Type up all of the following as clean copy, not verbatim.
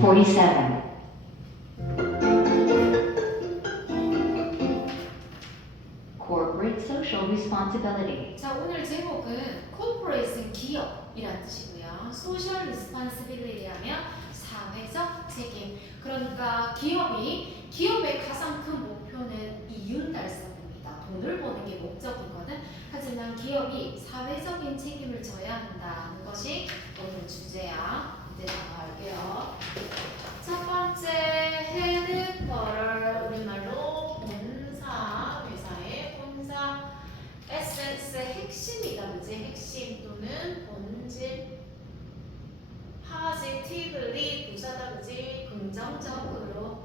47. Corporate social responsibility. 자, 오늘 제목은 corporate은 기업이란 뜻이고요. social responsibility 하면 사회적 책임. 그러니까 기업의 가장 큰 목표는 이윤 달성입니다. 돈을 버는 게 목적이거든. 하지만 기업이 사회적인 책임을 져야 한다는 것이 오늘 주제야. 이제 나갈게요. 첫 번째 헤드쿼터, 우리말로 본사, 회사의 본사. 에센스의 핵심이다, 그지? 핵심 또는 본질. positively 부사다, 그지? 긍정적으로.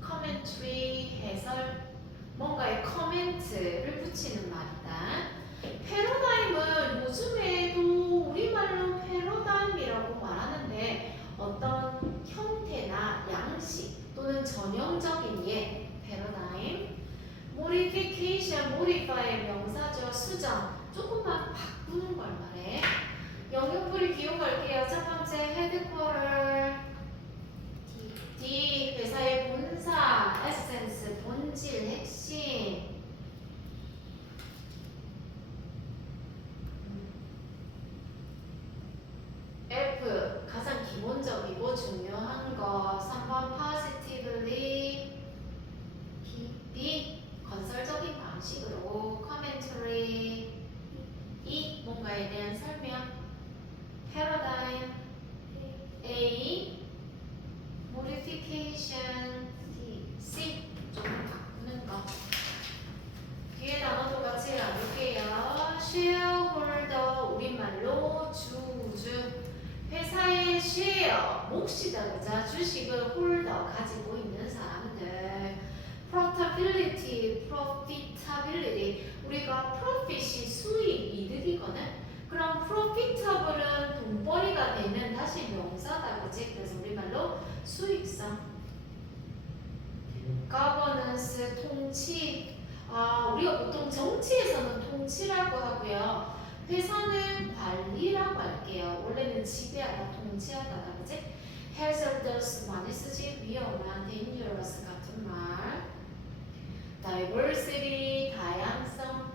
commentary 해설, 뭔가의 커멘트를 붙이는 말이다. 패러다임은 요즘에도 우리말로 패러다임이라고 말하는데 어떤 형태나 양식 또는 전형적인 예, 패러다임. modification, modify 명사죠. 수정, 조금만 바꾸는 걸 말해. 영역풀이 기억할게요. 첫 번째 헤드쿼터, D 회사의 본사, 에센스 본질, 핵심. F 가장 기본적이고 중요한 거. 3번 positively. B 건설적인 방식으로. commentary. E 뭔가에 대한 설명. paradigm. A modification. C 조금 바꾸는 거. 뒤에 단어도 같이 가볼게요. shareholder, 우리말로 주주. 회사의 share, 몫이다, 그자. 주식을 홀더, 가지고 있는 사람들. profitability, profitability. 우리가 profit이 수익, 이득이거든. 그럼 profitable은 돈벌이가 되는 다시 명사다, 그지? 그래서 우리말로 수익성. governance, 통치. 우리가 보통 정치에서는 통치라고 하고요. 회사는 관리라고 할게요. 원래는 지배하다, 통치하다, 그지? hazardous 많이 쓰지? 위험한, dangerous 같은 말. diversity, 다양성.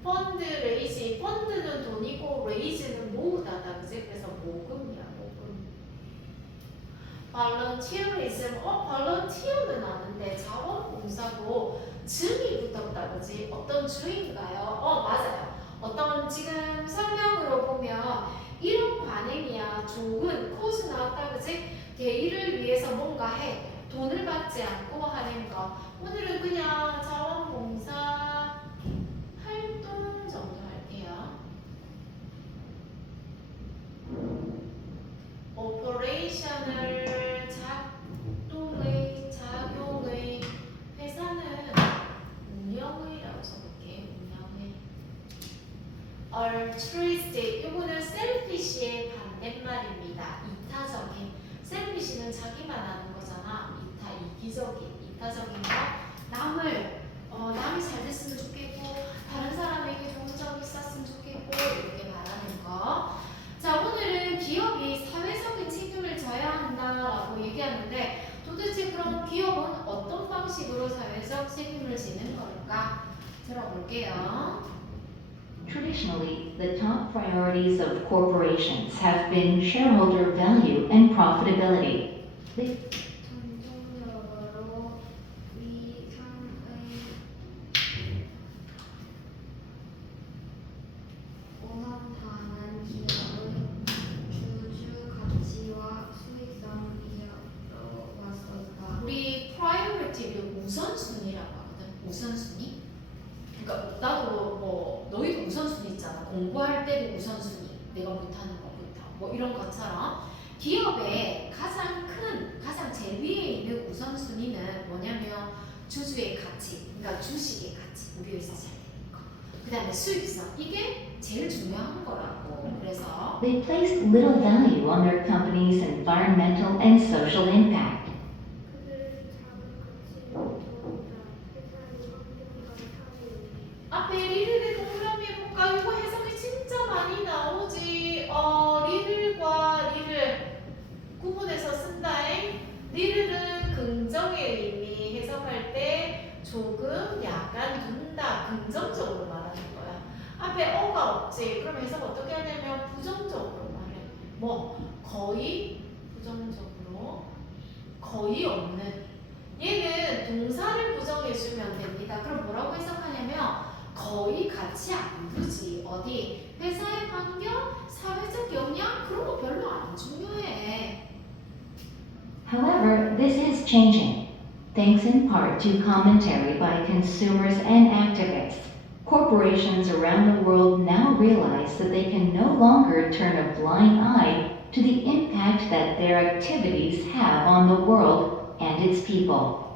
fund raise, fund는 돈이고 raise는 모으다다, 그지? 그래서 모금이야, 모금. volunteerism, volunteer는 아는데 자원봉사고 증이 붙었다, 그지? 어떤 주인가요? 맞아요. 어떤 지금 설명으로 보면 이런 관행이야. 좋은 코스 나왔다, 그지? 대의를 위해서 뭔가 해. 돈을 받지 않고 하는 거. 오늘은 그냥 자원봉사 활동 정도 할게요. 오퍼레이션을 작동의, 작용의. 회사는 운영의라고 써볼게. 운영의. altruistic, 이거는 selfish의 반대말입니다. 이타적인. selfish는 자기만 하는 거잖아. 이기적인, 이타적인 거. 남이 잘 됐으면 좋겠고 다른 사람에게 좋은 점이 있었으면 좋겠고 이렇게 말하는 거. 자, 오늘은 기업이 사회적인 책임을 져야 한다라고 얘기하는데 도대체 그럼 기업은 어떤 방식으로 사회적 책임을 지는 걸까? 들어볼게요. Traditionally, the top priorities of corporations have been shareholder value and profitability. 전통적으로 위상의 우선타는 기업의 주주 가치와 수익성이어 왔었다. 우리 priority를 우선순위라고 하거든. 우선순위. 그러니까 나도 뭐 너희도 우선순위 있잖아. 공부할 때도 우선순위. 내가 못하는 것부터 뭐 이런 것처럼 기업의 가장 제일 위에 있는 우선순위는 뭐냐면 주주의 가치, 그러니까 주식의 가치, 우리 회사 잘 되는 거. 그 다음에 수익성, 이게 제일 중요한 거라고. 그래서 They place little value on their company's environmental and social impact. 그들의 작은 가치를 더욱다 회사의 환경과 사회에 앞에 리듬의 동그라미 해볼까? 이거 해석이 진짜 많이 나오지. little은 긍정의 의미 해석할 때 조금, 약간, 둔다, 긍정적으로 말하는 거야. 앞에 어가 없지. 그럼 해석 어떻게 하냐면 부정적으로 말해. 뭐 거의 부정적으로, 거의 없는. 얘는 동사를 부정해주면 됩니다. 그럼 뭐라고 해석하냐면 거의 같이 안 두지. 어디? 회사의 환경, 사회적 영향 그런 거 별로 안 중요해. However, this is changing, thanks in part to commentary by consumers and activists. Corporations around the world now realize that they can no longer turn a blind eye to the impact that their activities have on the world and its people.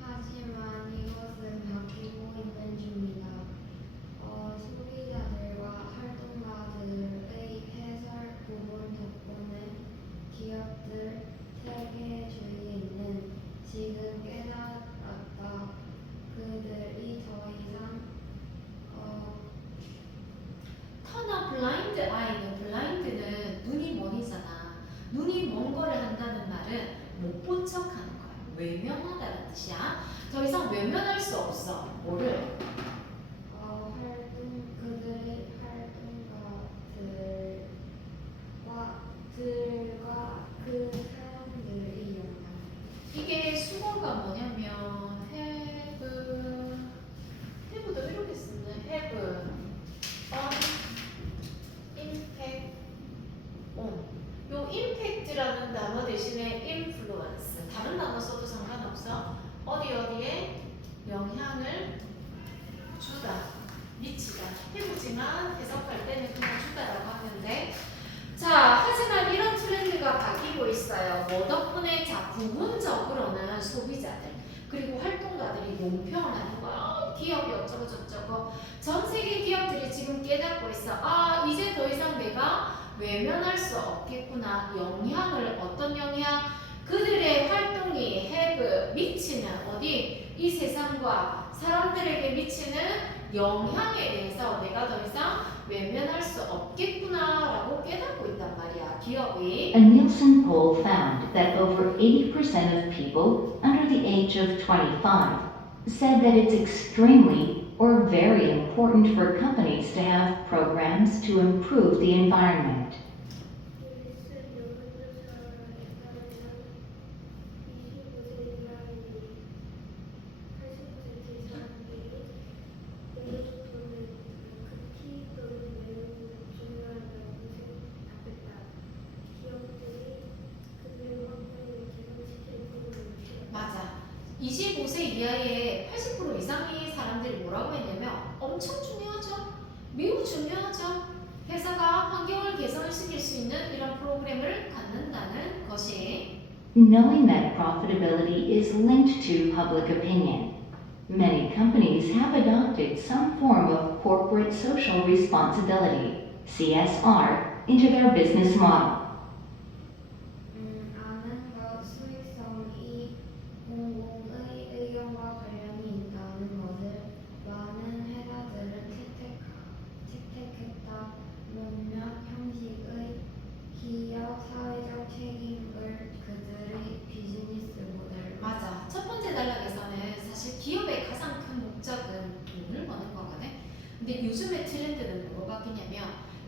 하지만 이것은 바뀌고 있는 중이다. 소비자들과 활동가들의 해설 부분 덕분에 기업들 세계주의는 지금 깨달았다. 그들이 더 이상 turn a blind eye는 blind는 눈이 먼이잖아. 눈이 먼 거를 한다는 말은 못 본 척하는 거야. 외면하다는 뜻이야. 더 이상 외면할 수 없어. 뭐를? 그들의 활동가들과 그 사람들의 영향. 이게 수거가 뭐냐면 have도 이렇게 쓰네. have an impact on. 요 impact라는 단어 대신에 influence. 다른 단어 써도 상관없어. 어디에 영향을 주다, 미치다. 해보지만 해석할 때는 그냥 주다라고 하는데. 자, 하지만 이런 트렌드가 바뀌고 있어요. 뭐 덕분에? 자, 부분적으로는 소비자들 그리고 활동가들이 논평을 하는 거야. 기업이 어쩌고 저쩌고. 전 세계 기업들이 지금 깨닫고 있어. 아, 이제 더 이상 내가 외면할 수 없겠구나. 영향을, 어떤 영향? 그들의 활동이 have, 미치는 어디? 이 세상과 사람들에게 미치는 영향에 대해서 내가 더 이상 외면할 수 없겠구나라고 깨닫고 있단 말이야, 기업이. A Nielsen poll found that over 80% of people under the age of 25 said that it's extremely or very important for companies to have programs to improve the environment. 윌슨 여론조사에 따르면 25세 이하의 80% 이상이 공유적으로는 극히 또는 매우 중요하다고 답했다. 기업들이 그들의 환경을 개선시킬 부분을 맞아. 25세 이하의 80% 이상의 사람들이 뭐라고 했냐면 엄청 중요하죠. 매우 중요하죠. 회사가 환경을 개선시킬 수 있는 이런 프로그램을 갖는다는 것이. Knowing that profitability is linked to public opinion, many companies have adopted some form of corporate social responsibility, CSR, into their business model. 아는 것 수익성이 공공의 의견과 관련이 있다는 것을 많은 회사들은 채택했다. 몇몇 형식의 기업 사회적 책임을 그들의 비즈니스 모델. 맞아. 첫 번째 단락에서는 사실 기업의 가장 큰 목적은 돈을 버는 거거든. 근데 요즘의 트렌드는 뭐로 바뀌냐면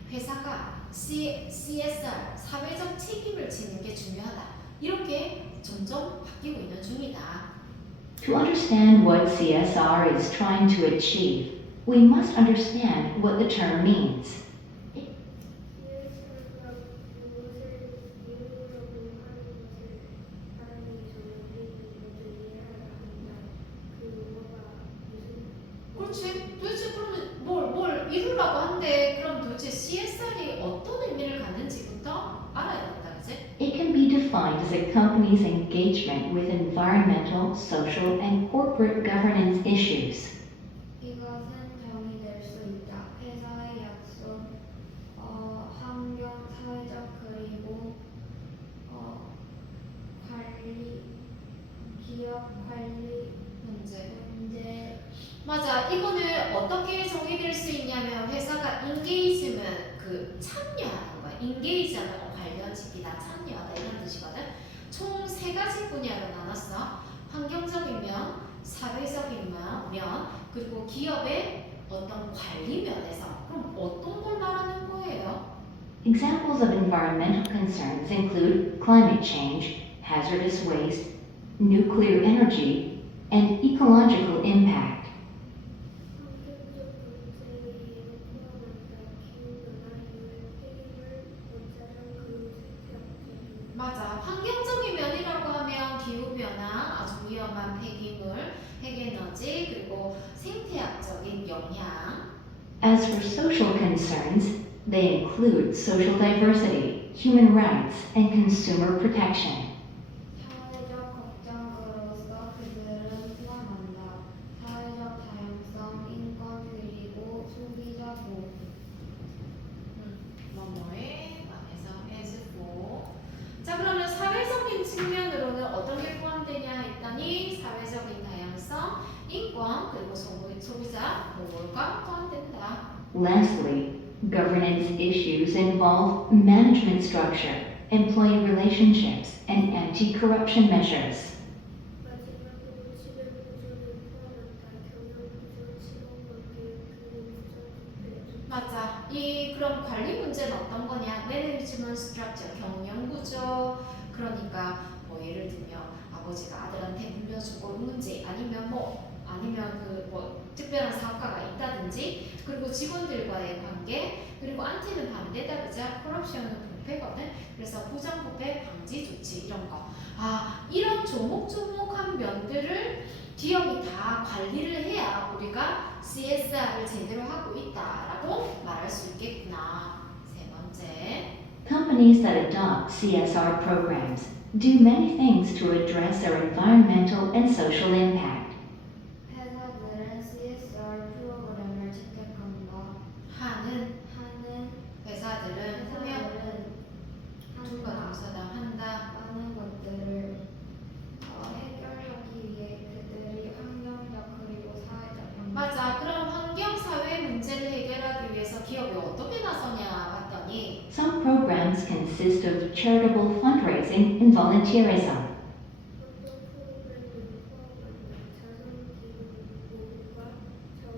회사가 CSR, 사회적 책임을 지는 게 중요하다. 이렇게 점점 바뀌고 있는 중이다. To understand what CSR is trying to achieve, we must understand what the term means. CSR가 무엇을 이루려고 하는 것을 알기 전에 우리는 먼저 이해해야 한다. 그 뭐가 무슨 그렇지. 도대체 그러면 뭘 이루려고 한대. 그럼 도대체 CSR이 어떤 의미를 갖는지부터 알아야 된다. 그치? It can be defined as a company's engagement with environmental, social, and corporate governance issues. 이것은 정의될 수 있다. 회사의 약속, 환경, 사회적 그리고 관리, 기업 관리 문제. 문제. 맞아. 이거는 어떻게 정의될 수 있냐면 회사가 인게이지면 그 참여하는 거야. 인게이지하면 관련시키다, 참여하다 이런 뜻이거든. 총 세 가지 분야로 나눴어. 환경적인 면, 사회적인 면, 그리고 기업의 어떤 관리 면에서. 그럼 어떤 걸 말하는 거예요? Examples of environmental concerns include climate change, hazardous waste, nuclear energy, and ecological impact. 환경적 문제에 포함한다. 기후변화, 유해 폐기물, 원자력 그리고 생태학적 맞아. 환경적인 면이라고 하면 기후변화, 아주 위험한 폐기물, 핵에너지, 그리고 생태학적인 영향. As for social concerns, they include social diversity, human rights, and consumer protection. 사회적 걱정으로서 그들은 포함한다. 사회적 다양성, 인권 그리고 소비자 보호. 뭐뭐에 관해서 as for. 자, 그러면 사회적인 측면으로는 어떤 게 포함되냐 했더니 사회적인 다양성, 인권, 그리고 소비자 보호가 포함된다. Lastly, governance issues involve management structure, employee relationships, and anti-corruption measures. 마지막으로 지배 구조를 포함한다. 경영 구조, 직원관계, 그리고 부정 맞아. 이 그럼 관리 문제는 어떤 거냐? 매니지먼트 스트럭처, 경영 구조. 그러니까 뭐 예를 들면 아버지가 아들한테 물려주고 문제 아니면 그 뭐 특별한 사업가가 있다든지 그리고 직원들과의 관계 그리고 안티는 반대다 그죠? 커럽션은 부패거든. 그래서 부정부패 방지 조치 이런 거. 아 이런 조목조목한 면들을 기업이 다 관리를 해야 우리가 CSR을 제대로 하고 있다라고 말할 수 있겠구나. 세 번째. Companies that adopt CSR programs do many things to address their environmental and social impact. 회사들은 CSR 프로그램을 채택한다. 하는 하는 회사들은 하면 회사들은 누가 한다. 동사다 한다. 많은 것들을 해결하기 위해 그들이 환경적 그리고 사회적 영향. 맞아. 그럼 환경 사회 문제를 해결하기 위해서 기업이 어떻게 나서냐 봤더니 Some programs consist of charitable fundraising and volunteerism. 어떤 프로그램을 포함한다. 자선 기금 모금과 자원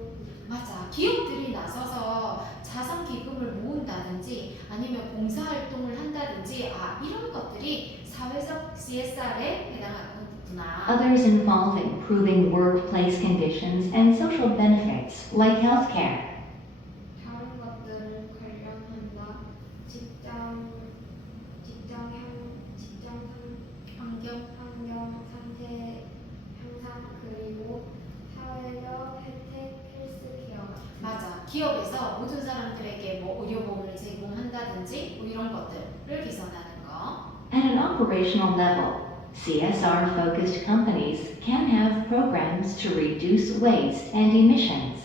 맞아. 기업들이 나서서 자선 기금을 모은다든지 아니면 봉사 활동을 한다든지 이런 것들이 사회적 CSR에 해당하는구나. Others involve improving workplace conditions and social benefits, like healthcare. 다른 것들을 관련한다. 환경 상태 향상 그리고 사회적 혜택 헬스케어 같은. 맞아. 기업에서 모든 사람들에게 뭐 의료보험을 제공한다든지 뭐 이런 것들을 개선하는 거. At an operational level, CSR-focused companies can have programs to reduce waste and emissions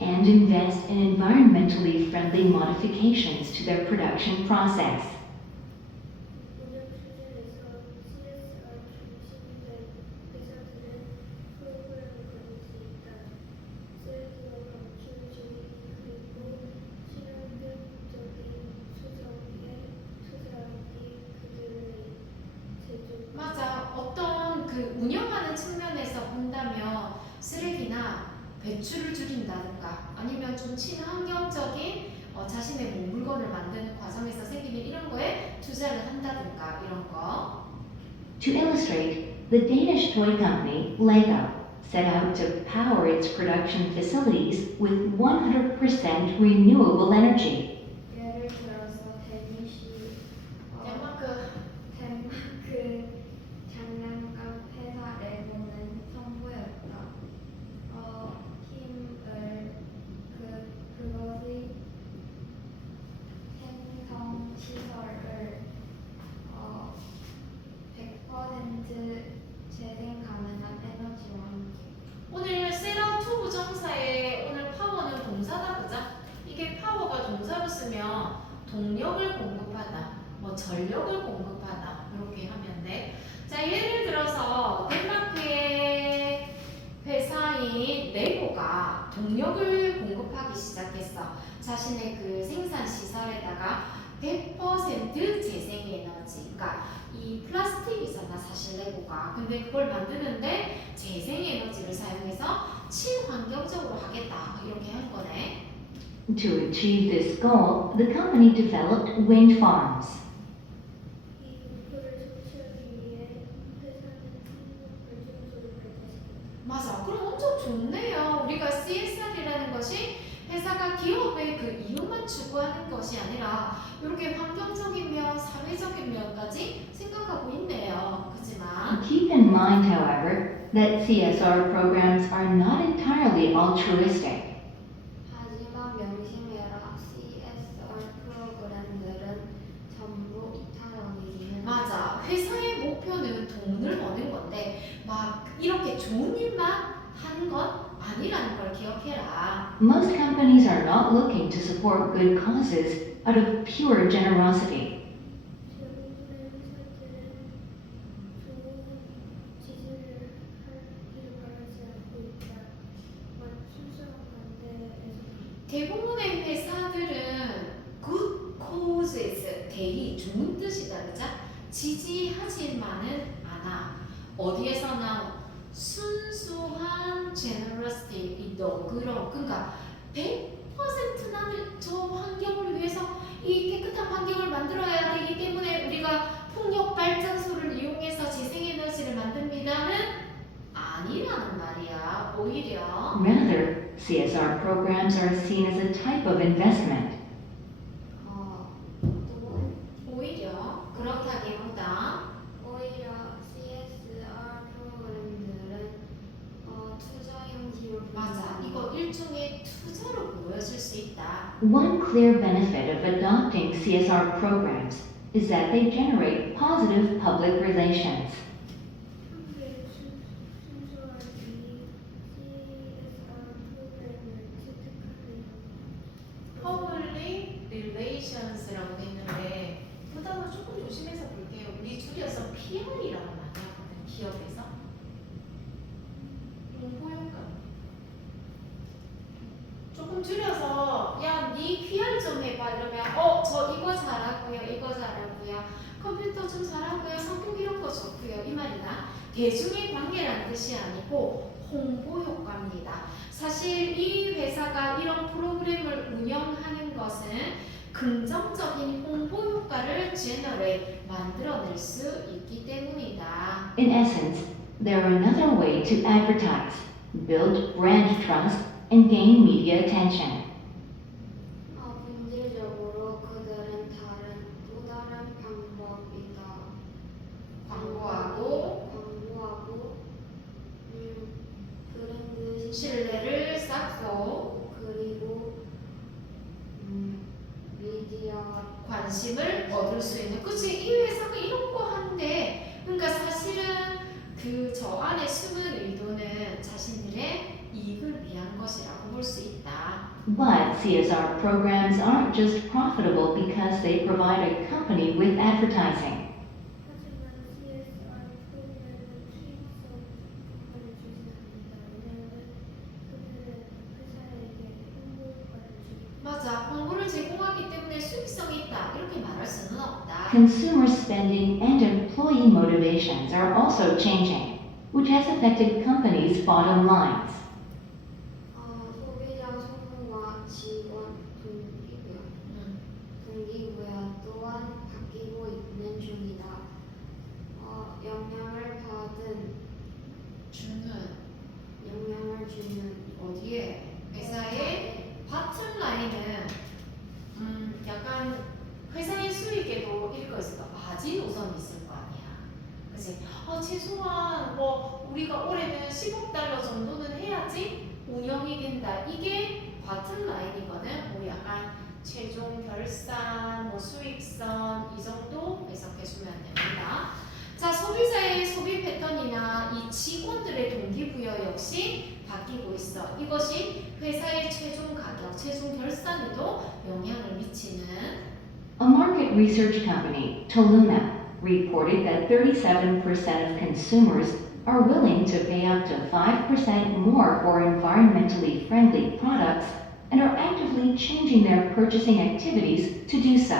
and invest in environmentally friendly modifications to their production process. 운영 추진에서 CSR 중심된 회사들은 프로그램을 가질 수 있다. 쓰레기와 방출 줄이기 그리고 친환경적인 수정에 투자하기 그들의 제조. 맞아. 어떤 그 운영하는 측면에서 본다면 쓰레기나 배출을 줄인다든가 아니면 좀 친환경적인 자신의 뭐 물건을 만드는 과정에서 생기는 이런 거에 투자를 한다든가 이런 거. To illustrate, the Danish toy company Lego set out to power its production facilities with 100% renewable energy. 예를 들어서 덴마크 덴마크 장난감 회사 레고는 선보였다. 그것의 생성 시설을 100% 재생 가능한 에너지와 함께. 오늘 셋업2 부정사에 오늘 파워는 동사다 그죠? 이게 파워가 동사로 쓰면 동력을 공급하다, 뭐 전력을 공급하다 이렇게 하면 돼. 자 예를 들어서 덴마크의 회사인 레고가 동력을 공급하기 시작했어. 자신의 그 생산 시설에다가 100% 재생에너지. 그러니까 이 플라스틱이잖아 사실 레고가. 근데 그걸 만드는데 재생에너지를 사용해서 친환경적으로 하겠다 이렇게 한 거네. To achieve this goal, the company developed wind farms. 이 목표를 성취하기 위해 회사는 풍력 발전소를 발전시켰다. 맞아. 그럼 엄청 좋네요. 우리가 CSR이라는 것이 회사가 기업의 그 이윤만 추구하는 것이 아니라 이렇게 환경적인 면, 사회적인 면까지 생각하고 있네요. 그렇지만 Keep in mind, however, that CSR programs are not entirely altruistic. 하지만 명심해라. CSR 프로그램들은 전부 이타적이지는 맞아. 회사의 목표는 돈을 버는 건데 막 이렇게 좋은 일만 하는 건 아니라는 걸 기억해라. Most companies are not looking to support good causes out of pure generosity. 대부분의 회사들은 좋은 짓을 하기를 바라지 않고 있다. 순수한 반대에서 대부분의 회사들은 good causes, 대의, 좋은 뜻이다, 그죠? 지지하지만은 않아. 어디에서나 순수한 generosity, 이 너그러, 그러니까 100% 나는 저 환경을 위해서 이 깨끗한 환경을 만들어야 되기 때문에 우리가 풍력 발전소를 이용해서 재생에너지를 만듭니다는 아니라는 말이야. 오히려 Rather, CSR programs are seen as a type of investment. 또 오히려 그렇다기보다 오히려 CSR 프로그램들은 투자 형식으로 맞아. 이거 일종의 투자로 보여질 수 있다. One clear benefit of adopting CSR programs is that they generate positive public relations. 한국의 순수한 이 CSR 프로그램을 채택하는 Public relations라고 돼 있는데 그 단어 조금 조심해서 볼게요. 우리 줄여서 PR이라고 많이 하거든. 기업에서 홍보효과. 조금 줄여서 야, 네 PR 좀 해봐 이러면 저 이거 잘하고요, 이거 잘하고요, 컴퓨터 좀 잘하고요, 성격 이런 거 좋고요 이 말이다. 대중의 관계라는 뜻이 아니고 홍보 효과입니다. 사실 이 회사가 이런 프로그램을 운영하는 것은 긍정적인 홍보 효과를 제너레이트 만들어낼 수 있기 때문이다. In essence, they're another way to advertise, build brand trust, and gain media attention. 본질적으로 그들은 또 다른 방법이다. 광고하고 브랜드 신뢰를 쌓고 그리고 미디어 관심을 얻을 수 있는. 그치, 이 회사가 이런 거 하는데 그러니까 사실은 그 저 안에 숨은 의도는 자신들의 이익을 위한 것이라고 볼 수 있다. But CSR programs aren't just profitable because they provide a company with advertising. 하지만 CSR 프로그램은 수익성 효과를 주지 않는다. 왜냐하면 그들은 회사에게 홍보 효과를 주기 맞아, 광고를 제공하기 때문에 수익성이 있다 이렇게 말할 수는 없다. Consumer spending and employee motivations are also changing, which has affected companies' bottom lines. 소비자 소모와 직원 동기부여 또한 바뀌고 있는 중이다. 영향을 주는 어디에? 회사의 바텀 라인은 약간 회사의 수익에도 일거 있을까? 마지노선이 있을 거 아니야. 그치? 최소한 뭐 우리가 올해는 10억 달러 정도는 해야지 운영이 된다. 이게 바텀 라인이거든. 뭐 약간 최종 결산, 뭐 수익선 이 정도 해석해주면 됩니다. 자, 소비자의 소비 패턴이나 이 직원들의 동기부여 역시 바뀌고 있어. 이것이 회사의 최종 가격, 최종 결산에도 영향을 미치는. A market research company, Toluna, reported that 37% of consumers are willing to pay up to 5% more for environmentally friendly products and are actively changing their purchasing activities to do so.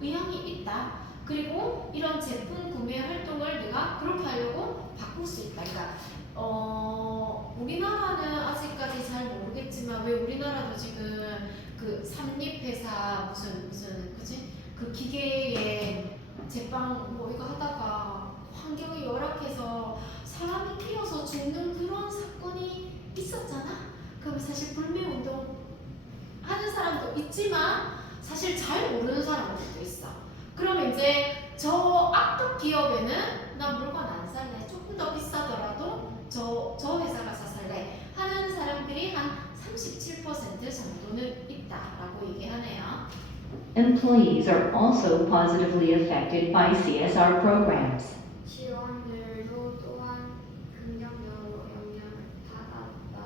의향이 있다. 그리고 이런 제품 구매 활동을 내가 그렇게 하려고 바꿀 수 있다. 그러니까 우리나라는 아직까지 잘 모르겠지만 왜 우리나라도 지금 그 삼립회사 무슨 그지? 그 기계에 제빵 뭐 이거 하다가 환경이 열악해서 사람이 끼어서 죽는 그런 사건이 있었잖아. 그럼 사실 불매운동 하는 사람도 있지만 사실 잘 모르는 사람들도 있어. 그럼 이제 저 악덕 기업에는 나 물건 안 살래. 조금 더 비싸더라도 저 회사 가서 살래 하는 사람들이 한 37% 정도는 있다라고 얘기하네요. Employees are also positively affected by CSR programs. 직원들도 또한 긍정적으로 영향을 받았다.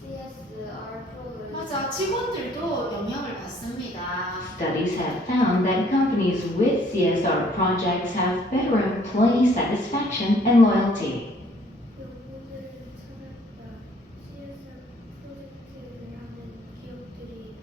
CSR 프로그램. 맞아, 직원들도 영향을 받습니다. Studies have found that companies with CSR projects have better employee satisfaction and loyalty. 연구들을 찾았다. CSR 프로젝트를 하는 기업들의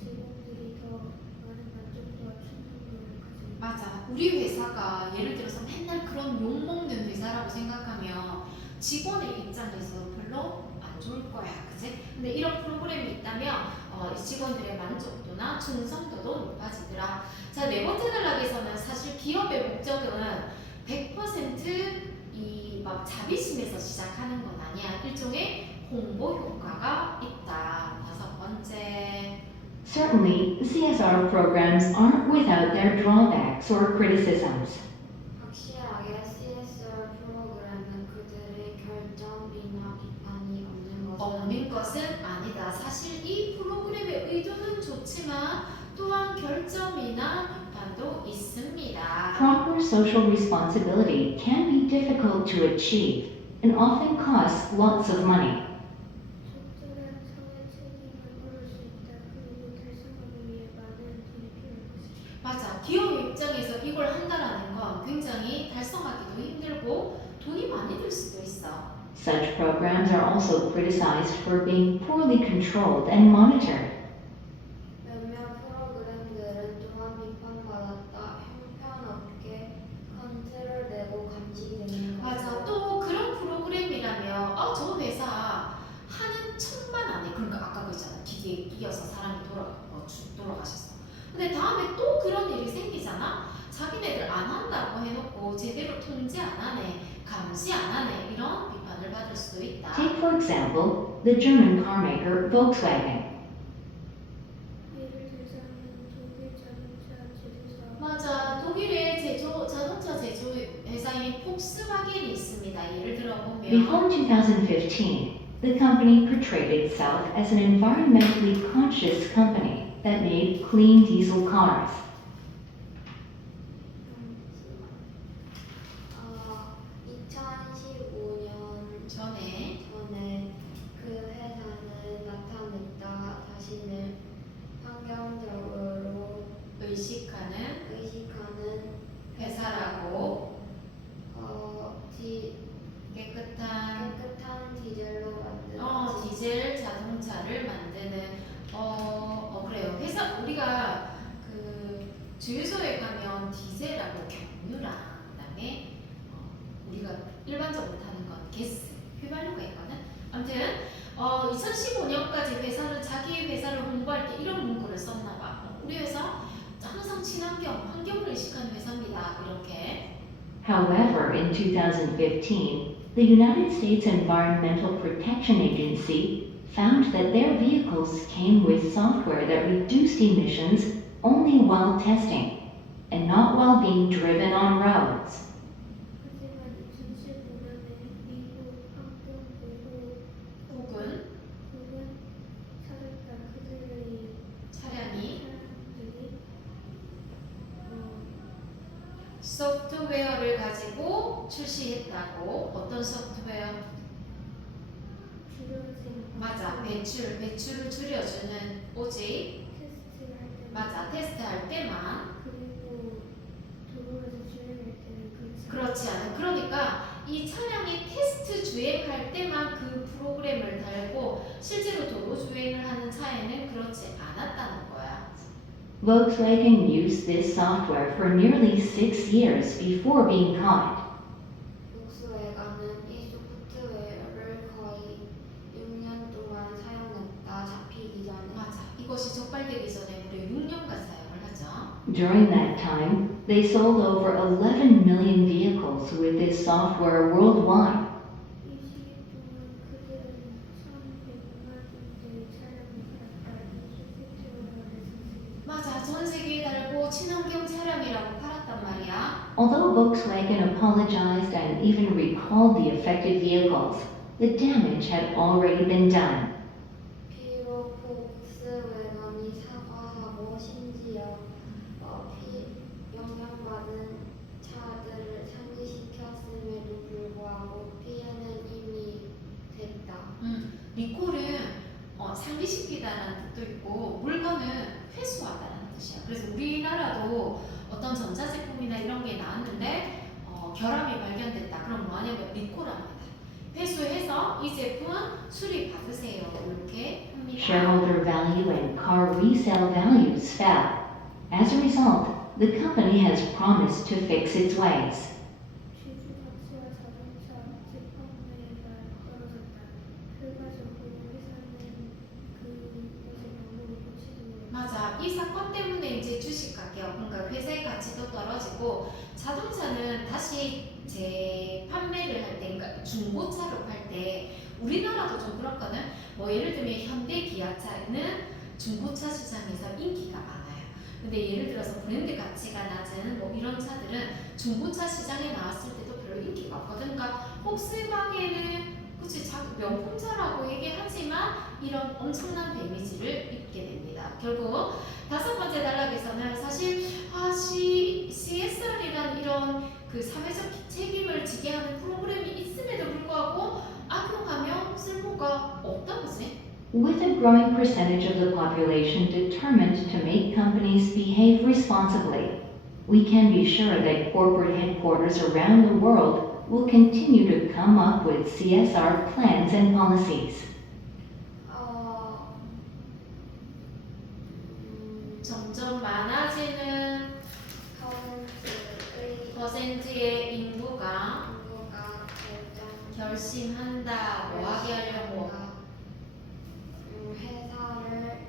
직원들이 더 많은 만족도와 충성도를 가지고 맞아. 우리 회사가 예를 들어서 맨날 그런 욕먹는 회사라고 생각하면 직원의 입장에서 별로 안 좋을 거야. 그치? 근데 이런 프로그램이 있다면 이 직원들의 만족도나 충성도도 높아지더라. 자, 네 번째 단락에서는 사실 기업의 목적은 100% 막 자비심에서 시작하는 건 아니야. 일종의 홍보 효과가 있다. 다섯 번째. Certainly, CSR programs aren't without their drawbacks or criticisms. 확실하게 CSR 프로그램은 그들의 결점이나 비판이 없는 것은 아니다. 사실 이 프로그램의 의도는 좋지만 또한 결점이나 비판도 있습니다. Proper social responsibility can be difficult to achieve and often costs lots of money. 적절한 사회 책임을 물을 수 있다. 그리고 달성하기 위해 많은 돈이 필요할 것이다. 맞아. 기업 입장에서 이걸 한다라는 건 굉장히 달성하기도 힘들고 돈이 많이 들 수도 있어. Such programs are also criticized for being poorly controlled and monitored. 몇몇 프로그램들은 또한 비판받았다. 형편없게 컨트롤되고 감시되는 것. 맞아. 또 그런 프로그램이라면 저 회사 하는 척만 안 해. 그러니까 아까 그랬잖아. 기계에 끼어서 사람이 돌아가셨어. 근데 다음에 또 그런 일이 생기잖아. 자기네들 안 한다고 해놓고 제대로 통제 안 하네, 감시 안 하네 이런 비판을 받을 수도 있다. Take, for example, the German car maker Volkswagen. 예를 들자면 독일 자동차 제조사. 맞아. 독일의 자동차 제조 회사인 폭스바겐이 있습니다. 예를 들어보면 Before 2015, the company portrayed itself as an environmentally conscious company that made clean diesel cars. 2015년 전에 전에 그 회사는 나타냈다. 자신을 환경적으로 의식하는 회사라고 깨끗한 디젤로 만든 디젤 자동차를 만드는 그래요. 회사 우리가 그 주유소에 가면 디젤하고 경유랑 그다음에 우리가 일반적으로 타는 건 가스 휘발유가 있거든. 아무튼 2015년까지 회사는 자기 회사를 홍보할 때 이런 문구를 썼나 봐. 우리 회사 항상 친환경, 환경을 의식하는 회사입니다. 이렇게. However, in 2015, the United States Environmental Protection Agency found that their vehicles came with software that reduced emissions only while testing and not while being driven on roads. 하지만 2015년에 미국 환경부도 혹은 찾았다. 그들의 차량이 사람들이 소프트웨어를 가지고 출시했다고. 어떤 소프트웨어? 줄여진 맞아. 배출을 줄여주는 오직 테스트를 할 때. 맞아. 테스트할 때만. 그리고 도로에서 주행할 때는 그렇지 않은. 그러니까 이 차량이 테스트 주행할 때만 그 프로그램을 달고 실제로 도로 주행을 하는 차에는 그렇지 않았다는 거야. Volkswagen used this software for nearly 6 years before being caught. 복스웨건은 이 소프트웨어를 거의 6년 동안 사용했다. 잡히기 전에. 맞아. 이것이 적발되기 전에 무려 6년간 사용을 하죠. During that time, they sold over 11 million vehicles with this software worldwide. 이 시기 동안 그들은 1,100만 대의 차량을 팔았다. 이 소프트웨어를 썼습니다. 맞아. 전 세계에 달고 친환경 차량이라고 팔았단 말이야. Although Volkswagen apologized and even recalled the affected vehicles, the damage had already been done. 비록 복스웨건이 사과하고 심지어 영향받은 차들을 상기시켰음에도 불구하고 피해는 이미 됐다. 리콜은 상기시키다라는 뜻도 있고 물건은 회수하다라는 뜻이야. 그래서 우리나라도 어떤 전자제품이나 이런 게 나왔는데 결함이 발견됐다. 그럼 뭐 하냐면 리콜합니다. 회수해서 이 제품 수리 받으세요. 이렇게 합니다. Shareholder value and car resale values fell. As a result, the company has promised to fix its ways. 주주 가치와 자동차 재판매가 떨어졌다. 결과적으로 회사는 그것의 방법을 고치도록 맞아. 이 사건 때문에 이제 주식 가격, 그러니까 회사의 가치도 떨어지고 자동차는 다시 재판매를 할 때, 그러니까 중고차로 팔 때 우리나라도 좀 그렇거든. 뭐 예를 들면 현대 기아차는 중고차 시장에서 인기가 많아요. 근데 예를 들어서 브랜드 가치가 낮은 뭐 이런 차들은 중고차 시장에 나왔을 때도 별로 인기가 없거든. 그러니까 폭스바겐은 그치 명품차라고 얘기하지만 이런 엄청난 데미지를 입게 됩니다. 결국 다섯 번째 단락에서는 사실 CSR이란 이런 그 사회적 책임을 지게 하는 프로그램이 있음에도 불구하고 악용하면 쓸모가 없다, 그지? With a growing percentage of the population determined to make companies behave responsibly, we can be sure that corporate headquarters around the world will continue to come up with CSR plans and policies. 점점 많아지는 퍼센트의 인구가 결심한다. 뭐 하게 하려고? 회사를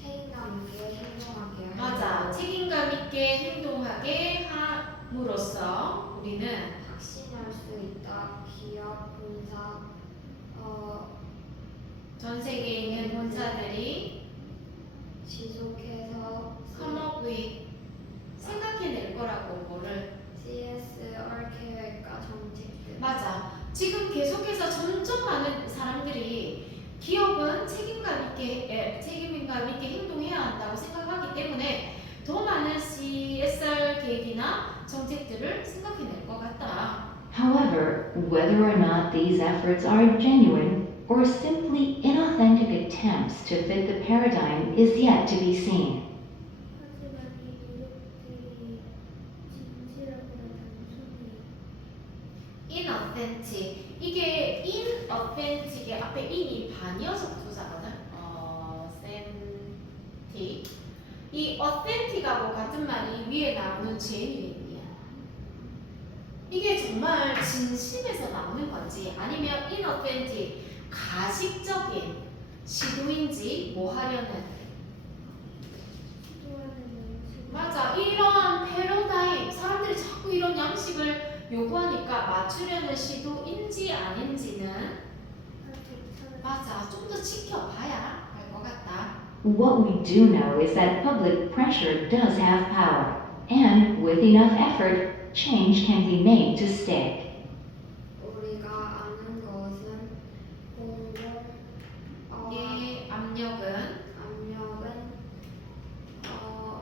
책임감 있게 행동하게 하려고. 맞아. 책임감 있게 행동하게 함으로써 우리는 확신할 수 있다. 기업, 본사, 전 세계에 있는 본사들이 지속해서 come up with 생각해낼 거라고 뭐를 CSR 계획과 정책들. 맞아. 지금 계속해서 점점 많은 사람들이 기업은 책임감 있게 행동해야 한다고 생각하기 때문에 더 많은 CSR 계획이나 정책들을 생각해낼 것 같다. However, whether or not these efforts are genuine or simply inauthentic attempts to fit the paradigm is yet to be seen. 하지만 이 노력들이 진실하거나 단순히 inauthentic. 이게 inauthentic의 앞에 in이 반이어서 부사거든. authentic. 이 authentic하고 같은 말이 위에 나오는 genuine이야. 이게 정말 진심에서 나오는 건지 아니면 inauthentic 가식적인 시도인지 뭐 하려는 시도하는 양식. 맞아. 이런 패러다임 사람들이 자꾸 이런 양식을 요구하니까 맞추려는 시도인지 아닌지는 맞아. 좀 더 지켜봐야 할 것 같다. What we do know is that public pressure does have power, and with enough effort, change can be made to stick. 우리가 아는 것은 공공 이게 압력은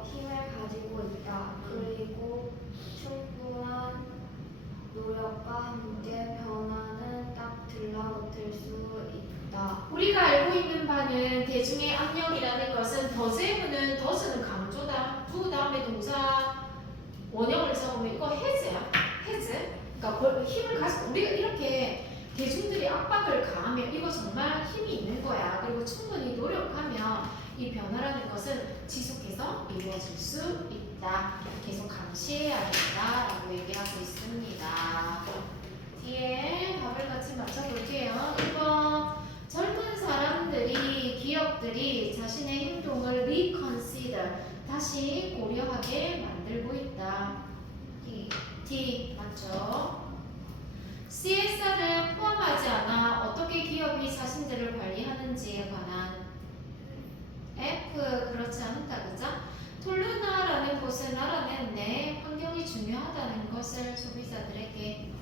힘을 가지고 있다. 그리고 충분한 노력과 함께 변화는 딱 들러붙을 수 있다. 우리가 알고 있는 바는 대중의 압력이라는 것은 더제는 강조다. 두 다음에 동사 원형을 적으면 이거 해제야. 해제. 그러니까 힘을 가지고 우리가 이렇게 대중들이 압박을 가하면 이거 정말 힘이 있는 거야. 그리고 충분히 노력하면 이 변화라는 것은 지속해서 이루어질 수 있다. 계속 감시해야 된다라고 얘기하고 있습니다. 뒤에 답을 같이 맞춰볼게요. 1번 젊은 사람들이 기업들이 자신의 행동을 reconsider 다시 고려하게 만들고 있다. D 맞죠? CSR을 포함하지 않아 어떻게 기업이 자신들을 관리하는지에 관한 F 그렇지 않다 그죠? 톨루나라는 곳은 알아냈네. 환경이 중요하다는 것을 소비자들에게.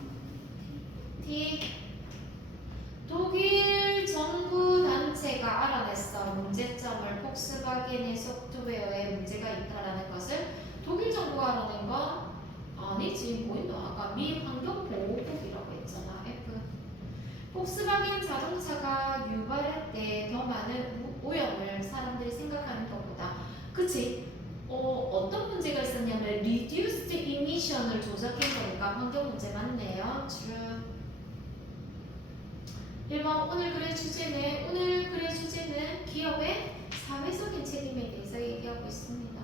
D 독일 정부 단체가 알아냈어. 문제점을 폭스바겐의 소프트웨어에 문제가 있다라는 것을 독일 정부가 알아낸 건 아니지. 뭐 있노? 아까 미 환경보호국이라고 했잖아. F 폭스바겐 자동차가 유발할 때 더 많은 오염을 사람들이 생각하는 것보다 그치? 어떤 문제가 있었냐면 reduced emission을 조작한 거니까 환경 문제 맞네요. True. 1번 오늘 글의 주제는 기업의 사회적인 책임에 대해서 얘기하고 있습니다.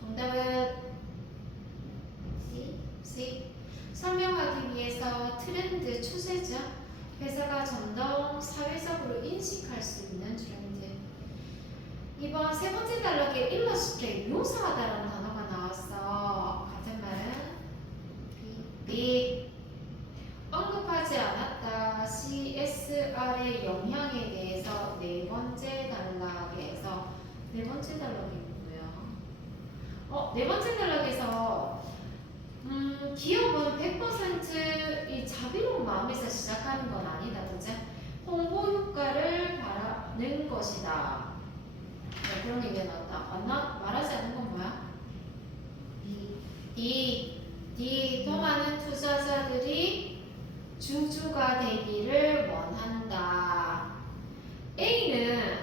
정답은 C. 설명하기 위해서 트렌드 추세죠. 회사가 좀 더 사회적으로 인식할 수 있는 트렌드. 2번 세 번째 단락에 illustrate 묘사하다라는 단어가 나왔어. 같은 말은 B. 언급하지 않았다. CSR의 영향에 대해서 네 번째 단락에서 네 번째 단락이 뭐야? 네 번째 단락에서 기업은 100%이 자비로운 마음에서 시작하는 건 아니다, 그죠? 홍보 효과를 바라는 것이다. 네, 그런 얘기가 나왔다. 맞나? 말하지 않는 건 뭐야? D. 더 많은 투자자들이 주주가 되기를 원한다. A는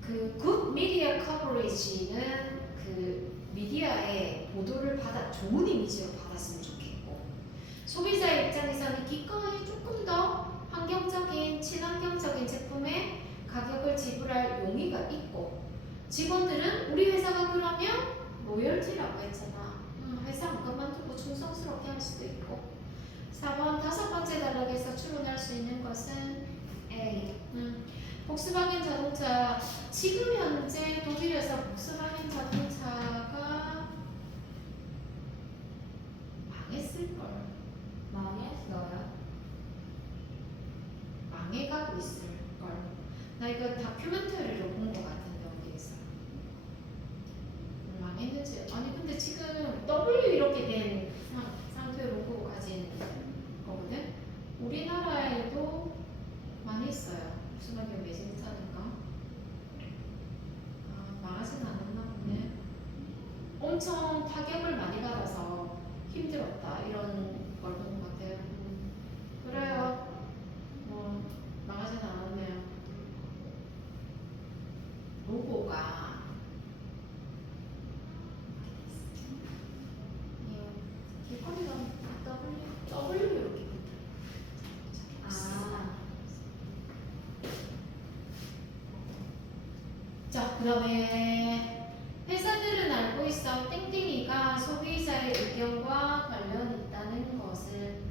그 good media coverage는 그 미디어의 보도를 좋은 이미지로 받았으면 좋겠고, 소비자 입장에서는 기꺼이 조금 더 환경적인 친환경적인 제품의 가격을 지불할 용의가 있고, 직원들은 우리 회사가 그러면 로열티라고 했잖아. 회사 안 그만두고 충성스럽게 할 수도 있고. 4번 다섯 번째 단락에서 추론할 수 있는 것은 A. 폭스바겐 자동차 지금 현재 독일에서 폭스바겐 자동차가 망했을걸. 망했어요. 망해가고 있을걸. 나 이거 다큐멘터리로 본 것 같은데 어디에서 망했는지. 아니 근데 지금 W 이렇게 된 상태 로고가 가진 거거든. 우리나라에도 많이 있어요. 폭스바겐 매진차니까. 망하진 않았나 보네. 엄청 타격을 많이 받아서 힘들었다 이런 걸 본 것 같아요. 그래요. 뭐 망하진 않았네요. 로고가 길거리가 W 이렇게 자, 그 다음에 회사들은 알고 있어. 땡땡이가 소비자의 의견과 관련 있다는 것을.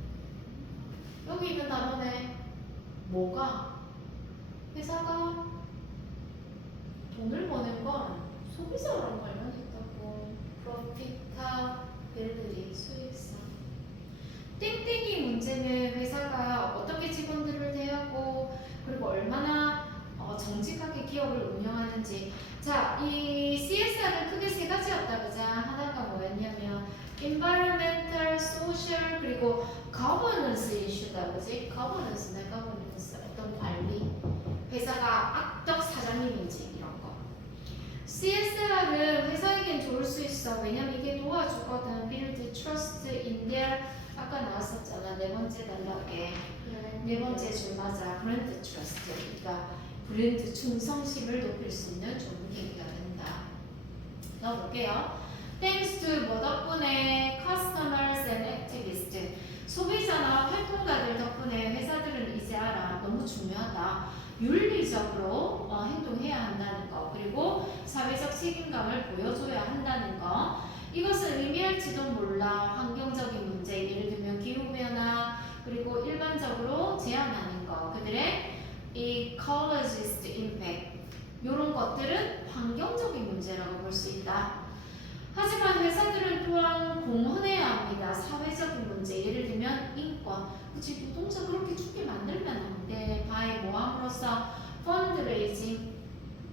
여기 있는 단어네. 뭐가? 회사가 돈을 버는 건 소비자랑 관련 있다고. profitability, 수익성. 땡땡이 문제는 회사가 어떻게 직원들을 대하고 그리고 얼마나 정직하게 기업을 운영하는지. 자, 이 CSR은 크게 세 가지였다, 그자? 하나가 뭐였냐면 environmental, social, 그리고 governance 이슈다, 그지? governance 어떤 관리, 회사가 악덕 사장님인지 이런 거. CSR은 회사에겐 좋을 수 있어. 왜냐면 이게 도와주거든. build trust in their, 아까 나왔었잖아, 네 번째 단락에. 네 번째 줄 맞아. 브랜드 트러스트. 그러니까 브랜드 충성심을 높일 수 있는 좋은 계기가 된다. 넣어볼게요. Thanks to 뭐 덕분에 customers and activists. 소비자나 활동가들 덕분에 회사들은 이제 알아. 너무 중요하다. 윤리적으로 행동해야 한다는 거. 그리고 사회적 책임감을 보여줘야 한다는 거. 이것은 의미할지도 몰라. 환경적인 문제, 예를 들면 기후변화, 그리고 일반적으로 제한하는 거, 그들의 ecologist impact, 이런 것들은 환경적인 문제라고 볼 수 있다. 하지만 회사들은 또한 공헌해야 합니다. 사회적인 문제, 예를 들면 인권. 그치, 노동자 그렇게 죽게 만들면 안 돼. by 모함으로써 fundraising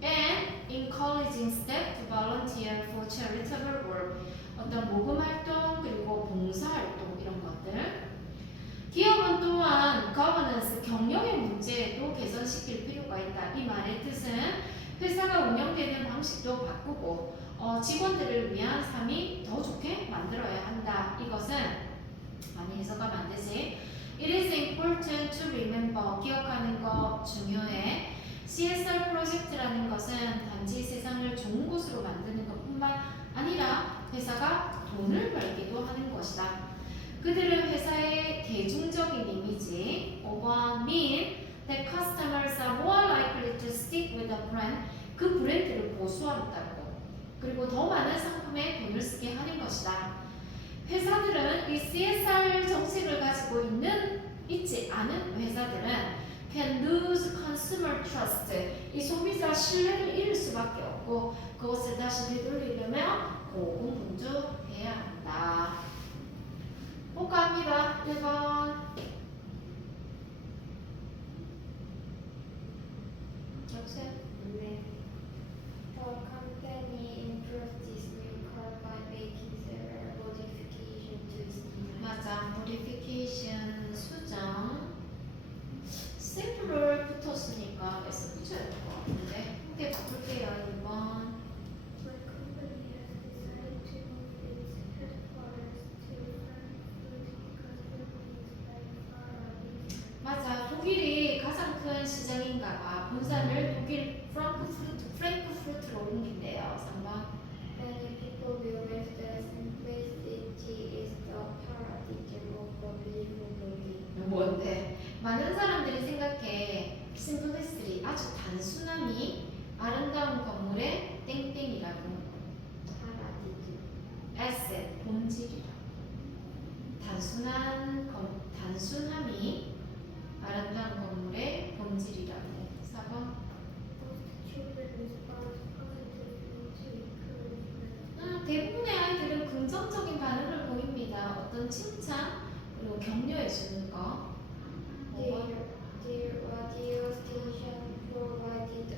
and encouraging staff to volunteer for charitable work. 어떤 모금 활동 그리고 봉사 활동 이런 것들. 기업은 또한 governance, 경영의 문제도 개선시킬 필요가 있다. 이 말의 뜻은 회사가 운영되는 방식도 바꾸고 직원들을 위한 삶이 더 좋게 만들어야 한다. 이것은 많이 해석하면 안 되지. It is important to remember. 기억하는 거 중요해. CSR 프로젝트라는 것은 단지 세상을 좋은 곳으로 만드는 것뿐만 아니라 회사가 돈을 벌기도 하는 것이다. 그들은 회사의 대중적인 이미지 5번 mean that customers are more likely to stick with the brand. 그 브랜드를 고수한다고. 그리고 더 많은 상품에 돈을 쓰게 하는 것이다. 회사들은 이 CSR 정책을 가지고 있지 않은 회사들은 can lose consumer trust. 이 소비자 신뢰를 잃을 수밖에 없고 그것을 다시 되돌리려면 고군분투해야 한다. 복합니다. 1번. 여보세요? 네. The company improved this new car by making several modifications to its design. 맞아. modification 수정. simple을 붙었으니까 S 붙여야 될 것 같은데. 함께 바꿀게요. 1번. The company has decided to move its headquarters to Frankfurt because Germany is by far our biggest. 맞아. 독일이 가장 큰 시장인가 봐. 본사를 독일 프랭크푸르트로 옮긴대요. 3번. Many people believe that simplicity is the paradigm of a beautiful building. 뭔데? 많은 사람들이 생각해. simplicity, 아주 단순함이 아름다운 건물의 땡땡이라고. Paradigm. asset, 본질이라고. 단순함이 아름다운 건물의 본질이라고. 4번. Most children respond positively to encouragement. 대부분의 아이들은 긍정적인 반응을 보입니다. 어떤 칭찬 그리고 격려해 주는 거. 5번. Their radio station provided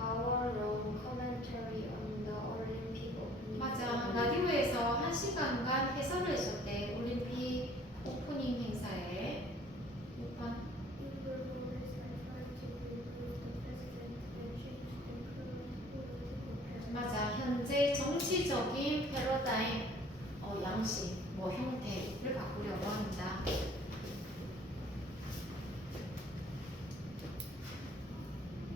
hour-long commentary on the Olympic opening. 맞아. 라디오에서 1시간간 해설을 해줬대. 올림픽 오프닝 행사에. 6번. Labor voters are trying to remove the president and change the current political paradigm. 맞아. 현재 정치적인 패러다임